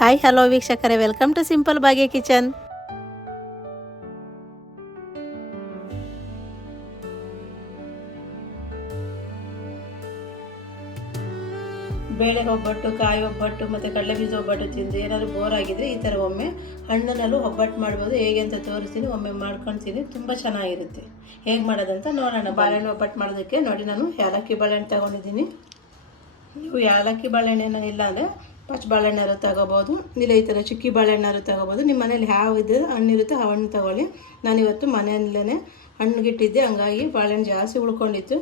Hi hello ವೀಕ್ಷಕರೇ. Welcome to simple ಬಾಗೆ kitchen ಬೇಳೆ ಒಬ್ಬಟ್ಟು, ಕಾಯಿ ಒಬ್ಬಟ್ಟು, ಮತ್ತು ಕಡಲೆ ಬೀಜ ಒಬ್ಬಟ್ಟು ತಿಂದು ಏನಾದರೂ ಬೋರ್ ಆಗಿದ್ರೆ ಈ ಥರ ಒಮ್ಮೆ ಹಣ್ಣನಲ್ಲೂ ಒಬ್ಬಟ್ಟು ಮಾಡ್ಬೋದು. ಹೇಗೆ ಅಂತ ತೋರಿಸ್ತೀನಿ, ಒಮ್ಮೆ ಮಾಡ್ಕೊಳ್ತೀನಿ ತುಂಬ ಚೆನ್ನಾಗಿರುತ್ತೆ. ಹೇಗೆ ಮಾಡೋದಂತ ನೋಡೋಣ. ಬಾಳೆಹಣ್ಣು ಒಬ್ಬಟ್ಟು ಮಾಡೋದಕ್ಕೆ ನೋಡಿ ನಾನು ಯಾಲಕ್ಕಿ ಬಾಳೆಹಣ್ಣು ತಗೊಂಡಿದ್ದೀನಿ. ನೀವು ಯಾಲಕ್ಕಿ ಬಾಳೆಹಣ್ಣು ಇಲ್ಲ ಅಂದರೆ ಪಚ್ಚ ಬಾಳೆಹಣ್ಣಾರು ತಗೋಬೋದು, ಇಲ್ಲ ಈ ಥರ ಚಿಕ್ಕಿ ಬಾಳೆಹಣ್ಣಾರು ತಗೋಬೋದು. ನಿಮ್ಮ ಮನೇಲಿ ಯಾವ ಇದು ಹಣ್ಣಿರುತ್ತೆ ಆ ಹಣ್ಣು ತಗೊಳ್ಳಿ. ನಾನಿವತ್ತು ಮನೆಯಲ್ಲೇ ಹಣ್ಣುಗಿಟ್ಟಿದ್ದೆ, ಹಂಗಾಗಿ ಬಾಳೆಹಣ್ಣು ಜಾಸ್ತಿ ಉಳ್ಕೊಂಡಿತ್ತು.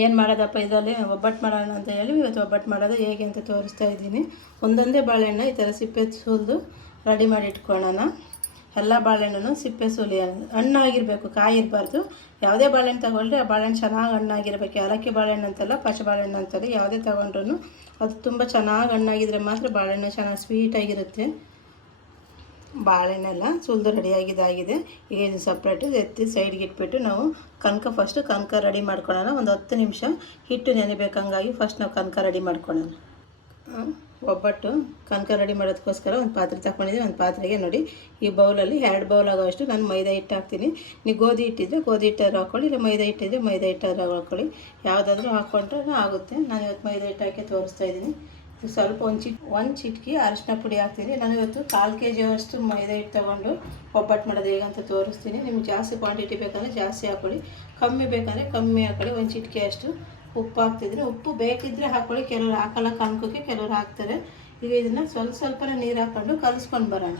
ಏನು ಮಾಡೋದಪ್ಪ ಇದರಲ್ಲಿ ಒಬ್ಬಟ್ಟು ಮಾಡೋಣ ಅಂತ ಹೇಳಿ ಇವತ್ತು ಒಬ್ಬಟ್ಟು ಮಾಡೋದು ಹೇಗೆ ಅಂತ ತೋರಿಸ್ತಾ ಇದ್ದೀನಿ. ಒಂದೊಂದೇ ಬಾಳೆಹಣ್ಣು ಈ ಥರ ಸಿಪ್ಪೆ ಸುಲಿದು ರೆಡಿ ಮಾಡಿ ಇಟ್ಕೊಳ್ಳೋಣ. ಎಲ್ಲ ಬಾಳೆಹಣ್ಣು ಸಿಪ್ಪೆ ಸುಲಿ ಹಣ್ಣಾಗಿರಬೇಕು ಕಾಯಿ ಇರಬಾರ್ದು ಯಾವುದೇ ಬಾಳೆಹಣ್ಣು ತಗೊಂಡ್ರೆ ಆ ಬಾಳೆಹಣ್ಣು ಚೆನ್ನಾಗಿ ಹಣ್ಣಾಗಿರ್ಬೇಕು. ಏಲಕ್ಕಿ ಬಾಳೆಹಣ್ಣು ಅಂತಲ್ಲ ಪಚ್ಚ ಬಾಳೆಹಣ್ಣು ಅಂತಲ್ಲ, ಯಾವುದೇ ತಗೊಂಡ್ರೂ ಅದು ತುಂಬ ಚೆನ್ನಾಗಿ ಹಣ್ಣಾಗಿದ್ರೆ ಮಾತ್ರ ಬಾಳೆಹಣ್ಣು ಚೆನ್ನಾಗಿ ಸ್ವೀಟಾಗಿರುತ್ತೆ ಬಾಳೆಹಣ್ಣೆಲ್ಲ ಸುಲಿದು ರೆಡಿಯಾಗಿದ್ದಾಗಿದೆ ಈಗ ಇದು ಸಪ್ರೇಟು ಎತ್ತಿ ಸೈಡ್ಗೆ ಇಟ್ಬಿಟ್ಟು ನಾವು ಕನಕ ಫಸ್ಟು ಕನಕ ರೆಡಿ ಮಾಡ್ಕೊಳ್ಳೋಣ ಒಂದು ಹತ್ತು ನಿಮಿಷ ಹಿಟ್ಟು ನೆನೆಬೇಕಂಗಾಗಿ ಫಸ್ಟ್ ನಾವು ಕನಕ ರೆಡಿ ಮಾಡ್ಕೊಳ್ಳೋಣ. ಒಬ್ಬಟ್ಟು ಕನಕ ರೆಡಿ ಮಾಡೋದಕ್ಕೋಸ್ಕರ ಒಂದು ಪಾತ್ರೆ ತಗೊಂಡಿದ್ದೀನಿ ಒಂದು ಪಾತ್ರೆಗೆ ನೋಡಿ, ಈ ಬೌಲಲ್ಲಿ ಎರಡು ಬೌಲ್ ಆಗೋಷ್ಟು ನಾನು ಮೈದಾ ಹಿಟ್ಟು ಹಾಕ್ತೀನಿ. ನೀವು ಗೋಧಿ ಹಿಟ್ಟಿದ್ರೆ ಗೋಧಿ ಹಿಟ್ಟಾದ್ರು ಹಾಕ್ಕೊಳ್ಳಿ, ಇಲ್ಲ ಮೈದಾ ಹಿಟ್ಟಿದ್ರೆ ಮೈದಾ ಹಿಟ್ಟಾದ್ರು ಹಾಕ್ಕೊಳ್ಳಿ. ಯಾವುದಾದ್ರೂ ಹಾಕ್ಕೊಂಡ್ರೆ ಆಗುತ್ತೆ. ನಾನು ಇವತ್ತು ಮೈದಾ ಹಿಟ್ಟು ಹಾಕಿ ತೋರಿಸ್ತಾ ಇದ್ದೀನಿ. ಇದು ಸ್ವಲ್ಪ ಒಂದು ಚಿಟ್, ಒಂದು ಚಿಟ್ಕಿ ಅರಿಶಿನ ಪುಡಿ ಹಾಕ್ತೀನಿ. ನಾನು ಇವತ್ತು ಕಾಲು ಕೆ ಜಿಯಷ್ಟು ಮೈದಾ ಹಿಟ್ಟು ತೊಗೊಂಡು ಒಬ್ಬಟ್ಟು ಮಾಡೋದು ಹೇಗಂತ ತೋರಿಸ್ತೀನಿ. ನಿಮ್ಗೆ ಜಾಸ್ತಿ ಕ್ವಾಂಟಿಟಿ ಬೇಕಂದರೆ ಜಾಸ್ತಿ ಹಾಕ್ಕೊಳ್ಳಿ. ಕಮ್ಮಿ ಬೇಕಂದರೆ ಕಮ್ಮಿ ಹಾಕ್ಕೊಳ್ಳಿ. ಒಂದು ಚಿಟಿಕೆ ಅಷ್ಟು ಉಪ್ಪು ಹಾಕ್ತಿದ್ರೆ, ಉಪ್ಪು ಬೇಕಿದ್ದರೆ ಹಾಕೊಳ್ಳಿ, ಕೆಲವರು ಹಾಕಲ್ಲ, ಕನಕಕ್ಕೆ ಕೆಲವರು ಹಾಕ್ತಾರೆ. ಈಗ ಇದನ್ನು ಸ್ವಲ್ಪ ಸ್ವಲ್ಪನೇ ನೀರು ಹಾಕ್ಕೊಂಡು ಕಲಸ್ಕೊಂಡು ಬರೋಣ.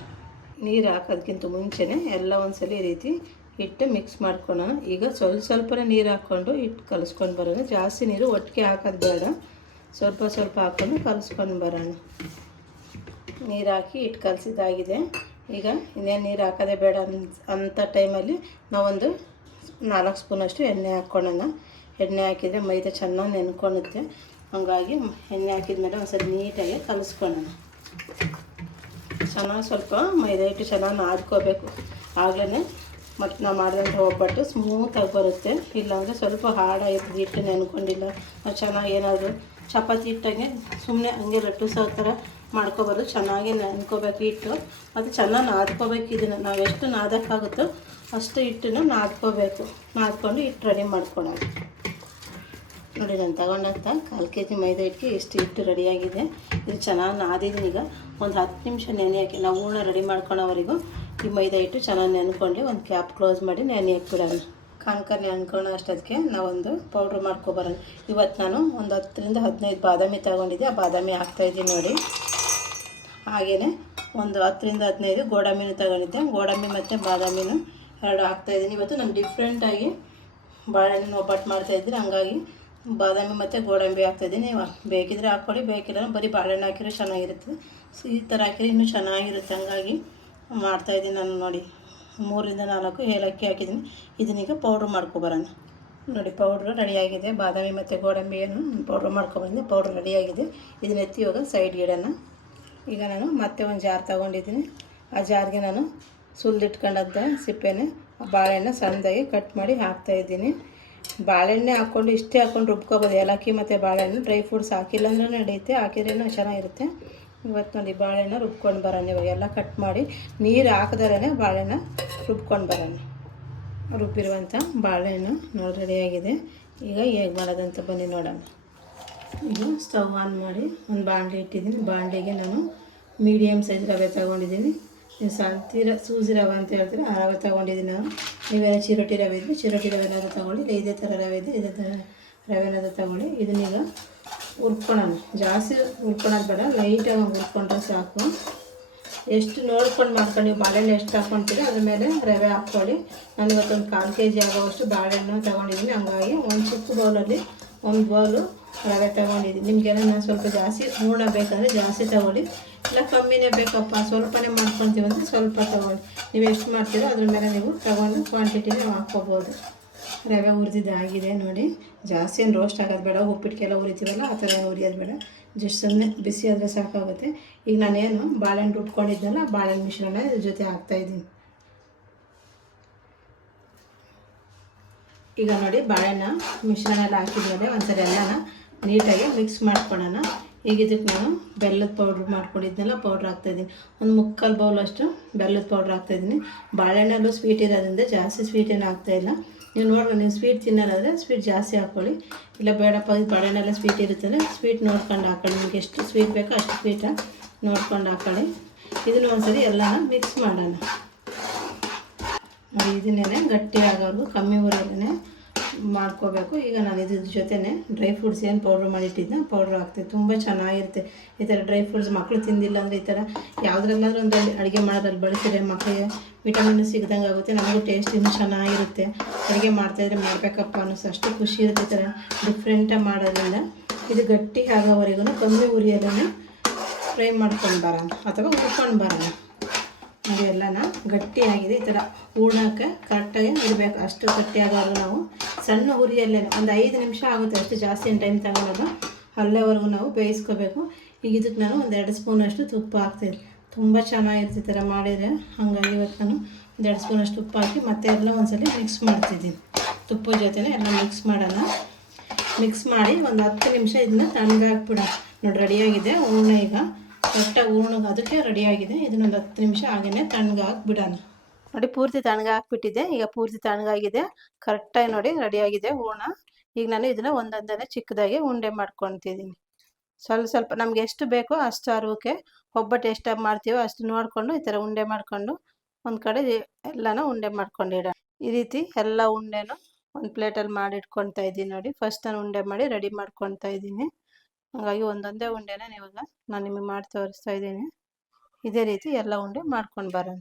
ನೀರು ಹಾಕೋದಕ್ಕಿಂತ ಮುಂಚೆನೇ ಎಲ್ಲ ಒಂದ್ಸಲಿ ಈ ರೀತಿ ಹಿಟ್ಟು ಮಿಕ್ಸ್ ಮಾಡ್ಕೊಳ್ಳೋಣ ಈಗ ಸ್ವಲ್ಪ ಸ್ವಲ್ಪನೇ ನೀರು ಹಾಕ್ಕೊಂಡು ಹಿಟ್ಟು ಕಲಸ್ಕೊಂಡು ಬರೋಣ. ಜಾಸ್ತಿ ನೀರು ಒಟ್ಟಿಗೆ ಹಾಕೋದು ಬೇಡ. ಸ್ವಲ್ಪ ಸ್ವಲ್ಪ ಹಾಕ್ಕೊಂಡು ಕಲಸ್ಕೊಂಡು ಬರೋಣ. ನೀರು ಹಾಕಿ ಹಿಟ್ಟು ಕಲಸಿದ್ದಾಗಿದೆ. ಈಗ ಇನ್ನೇನು ನೀರು ಹಾಕೋದೇ ಬೇಡ ಅಂತ ಟೈಮಲ್ಲಿ ನಾವೊಂದು ನಾಲ್ಕು ಸ್ಪೂನಷ್ಟು ಎಣ್ಣೆ ಹಾಕ್ಕೊಳ್ಳೋಣ ಎಣ್ಣೆ ಹಾಕಿದರೆ ಮೈದಾ ಚೆನ್ನಾಗಿ ನೆನ್ಕೊಳುತ್ತೆ ಹಂಗಾಗಿ ಎಣ್ಣೆ ಹಾಕಿದ ಮೇಲೆ ಒಂದು ಒಂದ್ಸರಿ ನೀಟಾಗಿ ಕಲಿಸ್ಕೊಳ್ಳೋಣ. ಚೆನ್ನಾಗಿ ಸ್ವಲ್ಪ ಮೈದಾ ಹಿಟ್ಟು ಚೆನ್ನಾಗಿ ನಾದ್ಕೋಬೇಕು. ಆಗಲೇ ಮತ್ತು ನಾವು ಮಾಡಿದಂಥ ಒಬ್ಬಟ್ಟು ಸ್ಮೂತಾಗಿ ಬರುತ್ತೆ. ಇಲ್ಲಾಂದರೆ ಸ್ವಲ್ಪ ಹಾಡಾಗಿದ್ದು ಹಿಟ್ಟು ನೆನ್ಕೊಂಡಿಲ್ಲ. ನಾವು ಚೆನ್ನಾಗಿ ಏನಾದರೂ ಚಪಾತಿ ಹಿಟ್ಟಂಗೆ ಸುಮ್ಮನೆ ಹಂಗೆ ಲಟ್ಟುಸೋ ಥರ ಮಾಡ್ಕೊಬಾರ್ದು ಚೆನ್ನಾಗಿ ನೆನ್ಕೋಬೇಕು ಹಿಟ್ಟು. ಮತ್ತು ಚೆನ್ನಾಗಿ ನಾದ್ಕೋಬೇಕು ಇದನ್ನು. ನಾವು ಎಷ್ಟು ನಾದಕ್ಕಾಗುತ್ತೋ ಅಷ್ಟು ಹಿಟ್ಟನ್ನು ನಾದ್ಕೋಬೇಕು. ನಾದ್ಕೊಂಡು ಹಿಟ್ಟು ರೆಡಿ ಮಾಡ್ಕೊಳ್ಳೋಣ. ನೋಡಿ, ನಾನು ತಗೊಂಡಂಥ ಕಾಲು ಕೆ ಜಿ ಮೈದಾ ಹಿಟ್ಟಿಗೆ ಇಷ್ಟು ಹಿಟ್ಟು ರೆಡಿಯಾಗಿದೆ. ಇದು ಚೆನ್ನಾಗಿ ನಾದಿದ್ದೀನಿ ಈಗ. ಒಂದು ಹತ್ತು ನಿಮಿಷ ನೆನೆ ಹಾಕಿ ನಾವು ಹೂರ್ಣ ರೆಡಿ ಮಾಡ್ಕೊಳೋವರೆಗೂ ಈ ಮೈದಾ ಹಿಟ್ಟು ಚೆನ್ನಾಗಿ ನೆನ್ಕೊಂಡು ಒಂದು ಕ್ಯಾಪ್ ಕ್ಲೋಸ್ ಮಾಡಿ ನೆನೆ ಹಾಕ್ಬಿಡೋಣ ಕನಕ ನೆನ್ಕೊಳ್ಳೋ ಅಷ್ಟೊತ್ತಿಗೆ. ನಾವೊಂದು ಪೌಡ್ರ್ ಮಾಡ್ಕೊಬರೋಣ. ಇವತ್ತು ನಾನು ಒಂದು ಹತ್ತರಿಂದ ಹದಿನೈದು ಬಾದಾಮಿ ತಗೊಂಡಿದ್ದೆ. ಆ ಬಾದಾಮಿ ಹಾಕ್ತಾಯಿದ್ದೀನಿ ನೋಡಿ. ಹಾಗೆಯೇ ಒಂದು ಹತ್ತರಿಂದ ಹದಿನೈದು ಗೋಡಂಬಿನೂ ತಗೊಂಡಿದ್ದೆ. ಗೋಡಂಬಿ ಮತ್ತು ಬಾದಾಮಿನೂ ಎರಡು ಹಾಕ್ತಾಯಿದ್ದೀನಿ ಇವತ್ತು ನಾನು ಡಿಫ್ರೆಂಟಾಗಿ ಬಾಳೆಹಣ್ಣು ಒಬ್ಬಟ್ಟು ಮಾಡ್ತಾಯಿದ್ದೀನಿ ಹಂಗಾಗಿ ಬಾದಾಮಿ ಮತ್ತು ಗೋಡಂಬಿ ಹಾಕ್ತಾಯಿದ್ದೀನಿ ಬೇಕಿದ್ರೆ ಹಾಕ್ಕೊಳ್ಳಿ ಬೇಕಿಲ್ಲ ಬರೀ ಬಾಳೆಹಣ್ಣು ಹಾಕಿದ್ರೆ ಚೆನ್ನಾಗಿರುತ್ತೆ. ಸೊ ಈ ಥರ ಹಾಕಿದ್ರೆ ಇನ್ನೂ ಚೆನ್ನಾಗಿರುತ್ತೆ ಹಂಗಾಗಿ ಮಾಡ್ತಾಯಿದ್ದೀನಿ ನಾನು ನೋಡಿ. ಮೂರಿಂದ ನಾಲ್ಕು ಏಲಕ್ಕಿ ಹಾಕಿದ್ದೀನಿ. ಇದನ್ನೀಗ ಪೌಡ್ರ್ ಮಾಡ್ಕೊಬರೋಣ ನೋಡಿ ಪೌಡ್ರು ರೆಡಿಯಾಗಿದೆ ಬಾದಾಮಿ ಮತ್ತು ಗೋಡಂಬಿಯನ್ನು ಪೌಡ್ರ್ ಮಾಡ್ಕೊಬಂದು ಪೌಡ್ರ್ ರೆಡಿಯಾಗಿದೆ ಇದನ್ನ ಎತ್ತಿ ಇವಾಗ ಸೈಡ್ ಗಿಡನ. ಈಗ ನಾನು ಮತ್ತೆ ಒಂದು ಜಾರ್ ತೊಗೊಂಡಿದ್ದೀನಿ. ಆ ಜಾರ್ಗೆ ನಾನು ಸುಲಿದಿಟ್ಕೊಂಡಂಥ ಸಿಪ್ಪೆನೆ ಬಾಳೆಹಣ್ಣು ಸಣ್ಣದಾಗಿ ಕಟ್ ಮಾಡಿ ಹಾಕ್ತಾಯಿದ್ದೀನಿ ಬಾಳೆಹಣ್ಣೆ ಹಾಕ್ಕೊಂಡು ಇಷ್ಟೇ ಹಾಕ್ಕೊಂಡು ರುಬ್ಕೋಬೋದು. ಏಲಕ್ಕಿ ಮತ್ತು ಬಾಳೆಹಣ್ಣು ಡ್ರೈ ಫ್ರೂಟ್ಸ್ ಹಾಕಿಲ್ಲ ಅಂದ್ರೆ ನಡೆಯುತ್ತೆ ಹಾಕಿದ್ರೇನೂ ಚೆನ್ನಾಗಿರುತ್ತೆ. ಇವತ್ತು ನೋಡಿ ಬಾಳೆಹಣ್ಣು ರುಬ್ಕೊಂಡು ಬರೋಣ ಇವಾಗ. ಎಲ್ಲ ಕಟ್ ಮಾಡಿ ನೀರು ಹಾಕಿದ್ರೇ ಬಾಳೆಹಣ್ಣು ರುಬ್ಕೊಂಡು ಬರೋಣ. ರುಬ್ಬಿರುವಂಥ ಬಾಳೆಹಣ್ಣು ನೋಡಿ ರೆಡಿಯಾಗಿದೆ ಈಗ ಹೇಗೆ ಮಾಡೋದಂತ ಬನ್ನಿ ನೋಡೋಣ. ಇದು ಸ್ಟವ್ ಆನ್ ಮಾಡಿ ಒಂದು ಬಾಣಲಿ ಇಟ್ಟಿದ್ದೀನಿ. ಬಾಣಲಿಗೆ ನಾನು ಮೀಡಿಯಮ್ ಸೈಜ್ ರವೆ ತೊಗೊಂಡಿದ್ದೀನಿ. ನೀವು ಸಣ್ಣ ತೀರ ಸೂಜಿ ರವೆ ಅಂತ ಹೇಳ್ತೀರ? ಆ ರವೆ ತೊಗೊಂಡಿದ್ದೀನಿ ನಾನು. ನೀವೇನೋ ಚಿರೋಟಿ ರವೆ ಇದ್ದರೆ ಚಿರೋಟಿ ರವೆನಾದರೂ ತೊಗೊಳ್ಳಿ. ಇಲ್ಲ ಇದೇ ಥರ ರವೆ ಇದೆ ಇದೇ ಥರ ತಗೊಳ್ಳಿ. ತೊಗೊಳ್ಳಿ ಇದನ್ನೀಗ ಹುರ್ಕೊಳ್ಳೋಣ ಜಾಸ್ತಿ ಹುರ್ಕೊಳ್ಳೋದು ಬೇಡ. ಲೈಟಾಗಿ ಹುರ್ಕೊಂಡ್ರೆ ಸಾಕು. ಎಷ್ಟು ನೋಡ್ಕೊಂಡು ಮಾಡ್ಕೊಂಡು ನೀವು ಬಾಳೆಹಣ್ಣು ಎಷ್ಟು ಹಾಕ್ಕೊತೀರಿ ಅದ್ರ ಮೇಲೆ ರವೆ ಹಾಕ್ಕೊಳ್ಳಿ. ನಾನು ಇವತ್ತೊಂದು ಕಾಲು ಕೆ ಜಿ ಆಗೋವಷ್ಟು ಬಾಳೆಹಣ್ಣು ತೊಗೊಂಡಿದ್ದೀನಿ. ಹಂಗಾಗಿ ಒಂದು ಚಿಕ್ಕ ಬೌಲಲ್ಲಿ ಒಂದು ಬೌಲು ರವೆ ತೊಗೊಂಡಿದ್ದೀನಿ. ನಿಮಗೆಲ್ಲ ನಾನು ಸ್ವಲ್ಪ ಜಾಸ್ತಿ ಹೂರ್ಣ ಬೇಕಂದರೆ ಜಾಸ್ತಿ ತೊಗೊಳ್ಳಿ. ಇಲ್ಲ, ಕಮ್ಮಿನೇ ಬೇಕಪ್ಪ. ಸ್ವಲ್ಪನೇ ಮಾಡ್ಕೊತೀವಿ ಅಂದರೆ ಸ್ವಲ್ಪ ತೊಗೊಳ್ಳಿ. ನೀವು ಎಷ್ಟು ಮಾಡ್ತೀರೋ ಅದ್ರ ಮೇಲೆ ನೀವು ತೊಗೊಂಡು ಕ್ವಾಂಟಿಟಿ ನೀವು ಹಾಕ್ಕೋಬೋದು. ರವೆ ಹುರಿದಿದ್ದಾಗಿದೆ ನೋಡಿ. ಜಾಸ್ತಿ ಏನು ರೋಸ್ಟ್ ಆಗೋದು ಬೇಡ. ಉಪ್ಪಿಟ್ಟಿಗೆಲ್ಲ ಉರಿತೀವಲ್ಲ ಆ ಥರ ಉರಿಯೋದು ಬೇಡ. ಜಸ್ಟ್ ಸುಮ್ಮನೆ ಬಿಸಿ ಆದರೆ ಸಾಕಾಗುತ್ತೆ. ಈಗ ನಾನೇನು ಬಾಳೆಹಣ್ಣು ಉಟ್ಕೊಂಡಿದ್ದಲ್ಲ, ಬಾಳೆಹಣ್ಣು ಮಿಶ್ರಣ ಇದ್ರ ಜೊತೆ ಹಾಕ್ತಾಯಿದ್ದೀನಿ ಈಗ ನೋಡಿ ಬಾಳೆಹಣ್ಣು ಮಿಶ್ರಣ ಎಲ್ಲ ಹಾಕಿದ್ಮೇಲೆ ಒಂದ್ಸರಿ ಎಲ್ಲನ ನೀಟಾಗಿ ಮಿಕ್ಸ್ ಮಾಡ್ಕೊಳ್ಳೋಣ. ಈಗ ಇದಕ್ಕೆ ನಾನು ಬೆಲ್ಲದ ಪೌಡ್ರ್ ಮಾಡ್ಕೊಂಡಿದ್ನಲ್ಲ ಪೌಡ್ರ್ ಹಾಕ್ತಾಯಿದ್ದೀನಿ ಒಂದು ಮುಕ್ಕಾಲು ಬೌಲ್ ಬೆಲ್ಲದ ಪೌಡ್ರ್ ಹಾಕ್ತಾಯಿದ್ದೀನಿ ಬಾಳೆಹಣ್ಣಲ್ಲೂ ಸ್ವೀಟ್ ಇರೋದ್ರಿಂದ ಜಾಸ್ತಿ ಸ್ವೀಟ್ ಏನು ಹಾಕ್ತಾಯಿಲ್ಲ ನೀವು ನೋಡ್ರಿ, ನೀವು ಸ್ವೀಟ್ ತಿನ್ನೋದಾದರೆ ಸ್ವೀಟ್ ಜಾಸ್ತಿ ಹಾಕ್ಕೊಳ್ಳಿ ಇಲ್ಲ ಬೇಡಪ್ಪ, ಇದು ಬಾಳೆಹಣ್ಣೆಲ್ಲ ಸ್ವೀಟ್ ಇರುತ್ತಲ್ಲ ಸ್ವೀಟ್ ನೋಡ್ಕೊಂಡು ಹಾಕೊಳ್ಳಿ. ನಿಮ್ಗೆ ಎಷ್ಟು ಸ್ವೀಟ್ ಬೇಕೋ ಅಷ್ಟು ಸ್ವೀಟ ನೋಡ್ಕೊಂಡು ಹಾಕೊಳ್ಳಿ. ಇದನ್ನು ಒಂದ್ಸರಿ ಎಲ್ಲ ಮಿಕ್ಸ್ ಮಾಡೋಣ. ನೋಡಿ ಇದನ್ನೇ ಗಟ್ಟಿ ಆಗೋವರೆಗೂ ಕಮ್ಮಿ ಊರಲ್ಲೇ ಮಾಡ್ಕೋಬೇಕು. ಈಗ ನಾನು ಇದ್ರ ಜೊತೆನೆ ಡ್ರೈ ಫ್ರೂಟ್ಸ್ ಏನು ಪೌಡ್ರ್ ಮಾಡಿಟ್ಟಿದ್ದೆ ಪೌಡ್ರ್ ಹಾಕ್ತೀನಿ ತುಂಬ ಚೆನ್ನಾಗಿರುತ್ತೆ. ಈ ಥರ ಡ್ರೈ ಫ್ರೂಟ್ಸ್ ಮಕ್ಕಳು ತಿಂದಿಲ್ಲ ಅಂದರೆ ಈ ಥರ ಯಾವುದ್ರಲ್ಲಾದ್ರೂ ಒಂದು ಅಡುಗೆ ಮಾಡೋದ್ರಲ್ಲಿ ಬಳಸಿದ್ರೆ ಮಕ್ಕಳಿಗೆ ವಿಟಮಿನ್ ಸಿಗ್ದಂಗೆ ಆಗುತ್ತೆ. ನಮಗೂ ಟೇಸ್ಟ್ ಚೆನ್ನಾಗಿರುತ್ತೆ. ಅಡುಗೆ ಮಾಡ್ತಾಯಿದ್ರೆ ಮಾಡಬೇಕಪ್ಪ ಅನ್ನೋಸ್ ಅಷ್ಟು ಖುಷಿ ಇರುತ್ತೆ ಈ ಥರ ಡಿಫ್ರೆಂಟಾಗಿ ಮಾಡೋದ್ರಿಂದ. ಇದು ಗಟ್ಟಿ ಆಗೋವರೆಗೂ ಕಮ್ಮಿ ಉರಿಯಲ್ಲೇ ಫ್ರೈ ಮಾಡ್ಕೊಂಡು ಬರೋಣ ಅಥವಾ ಉರ್ಕೊಂಡು ಬರೋಣ. ನೋಡಿ ಎಲ್ಲನ ಗಟ್ಟಿಯಾಗಿದೆ. ಈ ಥರ ಹೂರ್ಣಕ್ಕೆ ಕರೆಕ್ಟಾಗಿ ಇಡಬೇಕು ಅಷ್ಟು ಗಟ್ಟಿಯಾಗಾದ್ರೂ ನಾವು. ಸಣ್ಣ ಹುರಿಯಲ್ಲೇ ಒಂದು ಐದು ನಿಮಿಷ ಆಗುತ್ತೆ ಅಷ್ಟು ಜಾಸ್ತಿ ಟೈಮ್ ತಗೊಳ್ಳೋದು ಅಲ್ಲೇವರೆಗೂ ನಾವು ಬೇಯಿಸ್ಕೋಬೇಕು. ಈಗ ಇದಕ್ಕೆ ನಾನು ಒಂದು ಎರಡು ಸ್ಪೂನಷ್ಟು ತುಪ್ಪ ಹಾಕ್ತೀನಿ. ತುಂಬ ಚೆನ್ನಾಗಿರುತ್ತೆ ಈ ಥರ ಮಾಡಿದರೆ. ಹಾಗಾಗಿ ಇವತ್ತು ನಾನು ಒಂದು ಎರಡು ಸ್ಪೂನಷ್ಟು ತುಪ್ಪ ಹಾಕಿ ಮತ್ತೆ ಎಲ್ಲ ಒಂದ್ಸಲ ಮಿಕ್ಸ್ ಮಾಡ್ತಿದ್ದೀನಿ. ತುಪ್ಪದ ಜೊತೆನೇ ಎಲ್ಲ ಮಿಕ್ಸ್ ಮಾಡೋಣ. ಮಿಕ್ಸ್ ಮಾಡಿ ಒಂದು ಹತ್ತು ನಿಮಿಷ ಇದನ್ನ ತಣ್ಣಗಾಕ್ಬಿಡ ನೋಡಿ ರೆಡಿಯಾಗಿದೆ ಹೂರ್ಣ ಈಗ ಕರೆಕ್ಟಾಗಿ ಹೂರ್ಣ ಅದಕ್ಕೆ ರೆಡಿಯಾಗಿದೆ ಇದನ್ನೊಂದು ಹತ್ತು ನಿಮಿಷ ಹಾಗೆಯೇ ತಣ್ಣಗಾಕಿ ಬಿಡೋಣ. ನೋಡಿ ಪೂರ್ತಿ ತಣ್ಣಗೆ ಹಾಕ್ಬಿಟ್ಟಿದೆ ಈಗ ಪೂರ್ತಿ ತಣ್ಣಗಾಗಿದೆ. ಕರೆಕ್ಟಾಗಿ ನೋಡಿ ರೆಡಿಯಾಗಿದೆ ಹೂರ್ಣ. ಈಗ ನಾನು ಇದನ್ನು ಒಂದೊಂದನೇ ಚಿಕ್ಕದಾಗಿ ಉಂಡೆ ಮಾಡ್ಕೊತಿದ್ದೀನಿ. ಸ್ವಲ್ಪ ಸ್ವಲ್ಪ ನಮ್ಗೆ ಎಷ್ಟು ಬೇಕೋ ಅಷ್ಟು ಅರಿವಕ್ಕೆ ಒಬ್ಬಟ್ಟು ಎಷ್ಟಾಗಿ ಮಾಡ್ತೀವೋ ಅಷ್ಟು ನೋಡಿಕೊಂಡು ಈ ಥರ ಉಂಡೆ ಮಾಡಿಕೊಂಡು ಒಂದು ಕಡೆ ಎಲ್ಲನೂ ಉಂಡೆ ಮಾಡ್ಕೊಂಡಿಡೋಣ ಈ ರೀತಿ ಎಲ್ಲ ಉಂಡೆನೂ ಒಂದು ಪ್ಲೇಟಲ್ಲಿ ಮಾಡಿ ಇಟ್ಕೊತಾ ಇದ್ದೀನಿ ನೋಡಿ. ಫಸ್ಟ್ ನಾನು ಉಂಡೆ ಮಾಡಿ ರೆಡಿ ಮಾಡ್ಕೊತಾ ಇದ್ದೀನಿ. ಹಾಗಾಗಿ ಒಂದೊಂದೇ ಉಂಡೆನ ಇವಾಗ ನಾನು ನಿಮಗೆ ಮಾಡಿ ತೋರಿಸ್ತಾ ಇದ್ದೀನಿ. ಇದೇ ರೀತಿ ಎಲ್ಲ ಉಂಡೆ ಮಾಡ್ಕೊಂಡು ಬರೋಣ.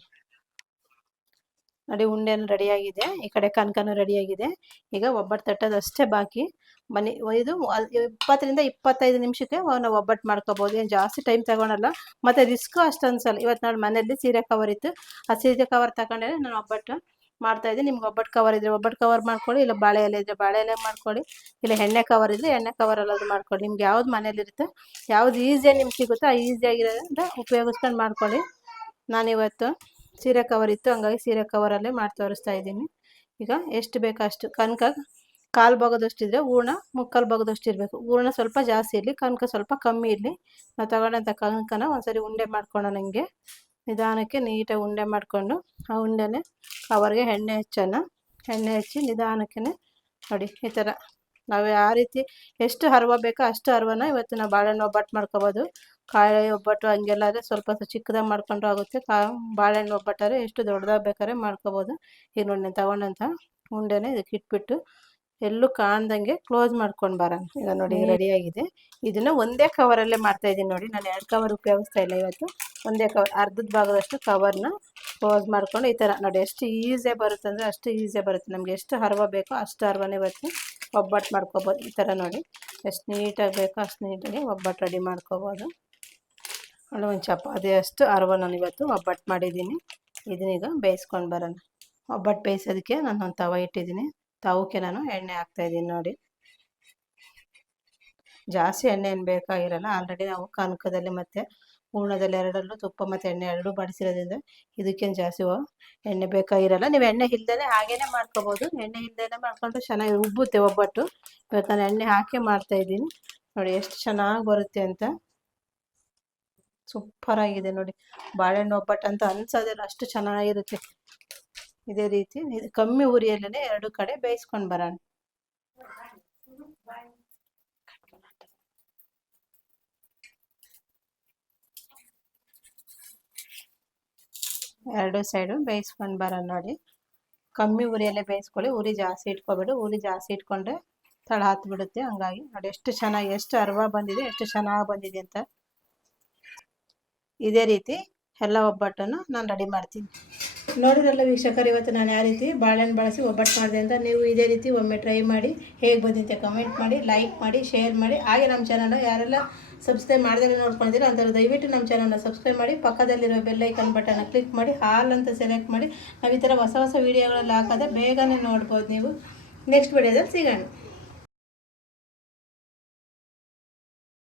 ನೋಡಿ ಉಂಡೆನೂ ರೆಡಿಯಾಗಿದೆ. ಈ ಕಡೆ ಕನಕನೂ ರೆಡಿಯಾಗಿದೆ. ಈಗ ಒಬ್ಬಟ್ಟು ತಟ್ಟೋದು ಅಷ್ಟೇ ಬಾಕಿ. ಮನೆ ಇದು ಇಪ್ಪತ್ತರಿಂದ ಇಪ್ಪತ್ತೈದು ನಿಮಿಷಕ್ಕೆ ನಾವು ಒಬ್ಬಟ್ಟು ಮಾಡ್ಕೋಬೋದು. ಏನು ಜಾಸ್ತಿ ಟೈಮ್ ತಗೊಳಲ್ಲ. ಮತ್ತು ರಿಸ್ಕು ಅಷ್ಟು ಅನ್ಸಲ್ಲ ಇವತ್ತು ನೋಡಿ ಮನೆಯಲ್ಲಿ ಸೀರೆ ಕವರ್ ಇತ್ತು. ಆ ಸೀರೆ ಕವರ್ ತಗೊಂಡೇ ನಾನು ಒಬ್ಬಟ್ಟು ಮಾಡ್ತಾ ಇದ್ದೀನಿ. ನಿಮ್ಗೆ ಒಬ್ಬಟ್ಟು ಕವರ್ ಇದ್ರೆ ಒಬ್ಬಟ್ಟು ಕವರ್ ಮಾಡ್ಕೊಳ್ಳಿ, ಇಲ್ಲ ಬಾಳೆ ಎಲೆ ಇದ್ರೆ ಬಾಳೆ ಎಲೆ ಮಾಡ್ಕೊಳ್ಳಿ, ಇಲ್ಲ ಎಣ್ಣೆ ಕವರ್ ಇದ್ರೆ ಎಣ್ಣೆ ಕವರ್ ಎಲ್ಲಾದ್ರು ಮಾಡ್ಕೊಳ್ಳಿ. ನಿಮ್ಗೆ ಯಾವ್ದು ಮನೇಲಿರುತ್ತೆ ಯಾವ್ದು ಈಸಿಯಾಗಿ ನಿಮ್ಗೆ ಸಿಗುತ್ತೋ ಆ ಈಸಿಯಾಗಿರೋದ್ರಿಂದ ಉಪಯೋಗಿಸ್ಕೊಂಡು ಮಾಡ್ಕೊಳ್ಳಿ. ನಾನಿವತ್ತು ಸೀರೆ ಕವರ್ ಇತ್ತು, ಹಂಗಾಗಿ ಸೀರೆ ಕವರಲ್ಲೇ ಮಾಡಿ ತೋರಿಸ್ತಾ ಇದ್ದೀನಿ. ಈಗ ಎಷ್ಟು ಬೇಕೋ ಅಷ್ಟು, ಕನಕ ಕಾಲು ಭಾಗದಷ್ಟು ಇದ್ರೆ ಹೂರ್ಣ, ಮುಕ್ಕಾಲು ಭಾಗದಷ್ಟು ಇರಬೇಕು. ಹೂರ್ಣ ಸ್ವಲ್ಪ ಜಾಸ್ತಿ ಇರಲಿ, ಕನಕ ಸ್ವಲ್ಪ ಕಮ್ಮಿ ಇರಲಿ. ನಾವು ತಗೊಂಡಂಥ ಕನಕನ ಒಂದ್ಸರಿ ಉಂಡೆ ಮಾಡ್ಕೊಳ್ಳೋಣ ಹಿಂಗೆ. ನಿಧಾನಕ್ಕೆ ನೀಟಾಗಿ ಉಂಡೆ ಮಾಡಿಕೊಂಡು ಆ ಉಂಡೆನೇ ಕವರ್ಗೆ ಎಣ್ಣೆ ಹಚ್ಚೋಣ. ಎಣ್ಣೆ ಹಚ್ಚಿ ನಿಧಾನಕ್ಕೆ ನೋಡಿ ಈ ಥರ. ನಾವು ಯಾವ ರೀತಿ ಎಷ್ಟು ಹರ್ವ ಬೇಕೋ ಅಷ್ಟು ಹರ್ವನ ಇವತ್ತು ನಾವು ಬಾಳೆಹಣ್ಣು ಒಬ್ಬಟ್ಟು ಮಾಡ್ಕೊಬೋದು. ಕಾಯಿ ಒಬ್ಬಟ್ಟು ಹಂಗೆಲ್ಲ ಆದರೆ ಸ್ವಲ್ಪ ಚಿಕ್ಕದಾಗಿ ಮಾಡ್ಕೊಂಡ್ರು ಆಗುತ್ತೆ. ಕಾ ಬಾಳೆಹಣ್ಣು ಒಬ್ಬಟ್ಟಾದ್ರೆ ಎಷ್ಟು ದೊಡ್ಡದಾಗಿ ಬೇಕಾದ್ರೆ ಮಾಡ್ಕೊಬೋದು. ಈಗ ನೋಡಿ ನಾನು ತಗೊಂಡಂಥ ಉಂಡೆನೇ ಇದಕ್ಕೆ ಇಟ್ಬಿಟ್ಟು ಎಲ್ಲೂ ಕಾಣ್ದಂಗೆ ಕ್ಲೋಸ್ ಮಾಡ್ಕೊಂಡು ಬರೋಣ. ಈಗ ನೋಡಿ ರೆಡಿಯಾಗಿದೆ. ಇದನ್ನು ಒಂದೇ ಕವರಲ್ಲೇ ಮಾಡ್ತಾ ಇದ್ದೀನಿ ನೋಡಿ. ನಾನು ಎರಡು ಕವರ್ ಉಪಯೋಗಿಸ್ತಾ ಇಲ್ಲ ಇವತ್ತು. ಒಂದೇ ಕವರ್ ಅರ್ಧದ ಭಾಗದಷ್ಟು ಕವರ್ನ ಕ್ಲೋಸ್ ಮಾಡ್ಕೊಂಡು ಈ ಥರ ನೋಡಿ ಎಷ್ಟು ಈಸಿಯಾಗಿ ಬರುತ್ತೆ ಅಂದರೆ ಅಷ್ಟು ಈಸಿಯಾಗಿ ಬರುತ್ತೆ. ನಮಗೆ ಎಷ್ಟು ಹರ್ವ ಬೇಕೋ ಅಷ್ಟು ಹರ್ವನೇ ಇವತ್ತು ಒಬ್ಬಟ್ಟು ಮಾಡ್ಕೊಬೋದು. ಈ ಥರ ನೋಡಿ ಎಷ್ಟು ನೀಟಾಗಿ ಬೇಕೋ ಅಷ್ಟು ನೀಟಾಗಿ ಒಬ್ಬಟ್ಟು ರೆಡಿ ಮಾಡ್ಕೊಬೋದು. ಒಳ್ಳೆ ಒಂದು ಚಪಾತಿ ಅಷ್ಟು ಹರ್ವ ನಾನು ಇವತ್ತು ಒಬ್ಬಟ್ಟು ಮಾಡಿದ್ದೀನಿ. ಇದನ್ನೀಗ ಬೇಯಿಸ್ಕೊಂಡು ಬರೋಣ. ಒಬ್ಬಟ್ಟು ಬೇಯಿಸೋದಕ್ಕೆ ನಾನು ಒಂದು ತವ ಇಟ್ಟಿದ್ದೀನಿ. ತವಕ್ಕೆ ನಾನು ಎಣ್ಣೆ ಹಾಕ್ತಾಯಿದ್ದೀನಿ ನೋಡಿ. ಜಾಸ್ತಿ ಎಣ್ಣೆ ಏನು ಬೇಕಾಗಿರಲ್ಲ ಆಲ್ರೆಡಿ ನಾವು ಕನಕದಲ್ಲಿ ಮತ್ತು ಹೂರ್ಣದಲ್ಲಿ ಎರಡರಲ್ಲೂ ತುಪ್ಪ ಮತ್ತು ಎಣ್ಣೆ ಎರಡೂ ಬಡಿಸಿರೋದ್ರಿಂದ ಇದಕ್ಕೇನು ಜಾಸ್ತಿ ಎಣ್ಣೆ ಬೇಕಾಗಿರಲ್ಲ. ನೀವು ಎಣ್ಣೆ ಇಲ್ದೇ ಹಾಗೇನೆ ಮಾಡ್ಕೋಬೋದು. ಎಣ್ಣೆ ಇಲ್ದೇ ಮಾಡ್ಕೊಂಡು ಚೆನ್ನಾಗಿ ಉಬ್ಬುತ್ತೆ ಒಬ್ಬಟ್ಟು. ನಾನು ಎಣ್ಣೆ ಹಾಕಿ ಮಾಡ್ತಾಯಿದ್ದೀನಿ ನೋಡಿ ಎಷ್ಟು ಚೆನ್ನಾಗಿ ಬರುತ್ತೆ ಅಂತ. ಸೂಪರಾಗಿದೆ ನೋಡಿ. ಬಾಳೆಹಣ್ಣು ಒಬ್ಬಟ್ಟು ಅಂತ ಅನ್ಸೋದಿಲ್ಲ ಅಷ್ಟು ಚೆನ್ನಾಗಿರುತ್ತೆ. ಇದೇ ರೀತಿ ಕಮ್ಮಿ ಉರಿಯಲ್ಲೇ ಎರಡು ಕಡೆ ಬೇಯಿಸ್ಕೊಂಡು ಬರೋಣ. ಎರಡು ಸೈಡು ಬೇಯಿಸ್ಕೊಂಡು ಬರೋಣ ನೋಡಿ. ಕಮ್ಮಿ ಉರಿಯಲ್ಲೇ ಬೇಯಿಸ್ಕೊಳ್ಳಿ. ಉರಿ ಜಾಸ್ತಿ ಇಟ್ಕೊಬೇಡಿ. ಉರಿ ಜಾಸ್ತಿ ಇಟ್ಕೊಂಡ್ರೆ ತಳ ಹತ್ತು ಬಿಡುತ್ತೆ ಹಂಗಾಗಿ. ನೋಡಿ ಎಷ್ಟು ಚೆನ್ನಾಗಿ, ಎಷ್ಟು ಅರ್ವ ಬಂದಿದೆ, ಎಷ್ಟು ಚೆನ್ನಾಗಿ ಬಂದಿದೆ ಅಂತ. ಇದೇ ರೀತಿ ಎಲ್ಲ ಒಬ್ಬಟ್ಟನ್ನು ನಾನು ರೆಡಿ ಮಾಡ್ತೀನಿ. ನೋಡಿದ್ರಲ್ಲ ವೀಕ್ಷಕರು, ಇವತ್ತು ನಾನು ಯಾವ ರೀತಿ ಬಾಳೆಹಣ್ಣು ಬಳಸಿ ಒಬ್ಬಟ್ಟು ಮಾಡಿದೆ ಅಂತ ನೀವು ಇದೇ ರೀತಿ ಒಮ್ಮೆ ಟ್ರೈ ಮಾಡಿ, ಹೇಗೆ ಬಂದಿದ್ದೆ ಕಮೆಂಟ್ ಮಾಡಿ ಲೈಕ್ ಮಾಡಿ ಶೇರ್ ಮಾಡಿ. ಹಾಗೆ ನಮ್ಮ ಚಾನಲ್ನ ಯಾರೆಲ್ಲ ಸಬ್ಸ್ಕ್ರೈಬ್ ಮಾಡಿದ್ರೆ ನೋಡ್ಕೊಂಡಿದ್ದೀರ ಅಂಥವ್ರು ದಯವಿಟ್ಟು ನಮ್ಮ ಚಾನಲ್ನ ಸಬ್ಸ್ಕ್ರೈಬ್ ಮಾಡಿ, ಪಕ್ಕದಲ್ಲಿರೋ ಬೆಲ್ಲೈಕನ್ ಬಟನ್ನ ಕ್ಲಿಕ್ ಮಾಡಿ ಹಾಲ್ ಅಂತ ಸೆಲೆಕ್ಟ್ ಮಾಡಿ. ನಾವು ಈ ಥರ ಹೊಸ ಹೊಸ ವೀಡಿಯೋಗಳಲ್ಲಿ ಹಾಕೋದೆ ಬೇಗನೆ ನೋಡ್ಬೋದು ನೀವು. ನೆಕ್ಸ್ಟ್ ವಿಡಿಯೋದಲ್ಲಿ ಸಿಗೋಣ.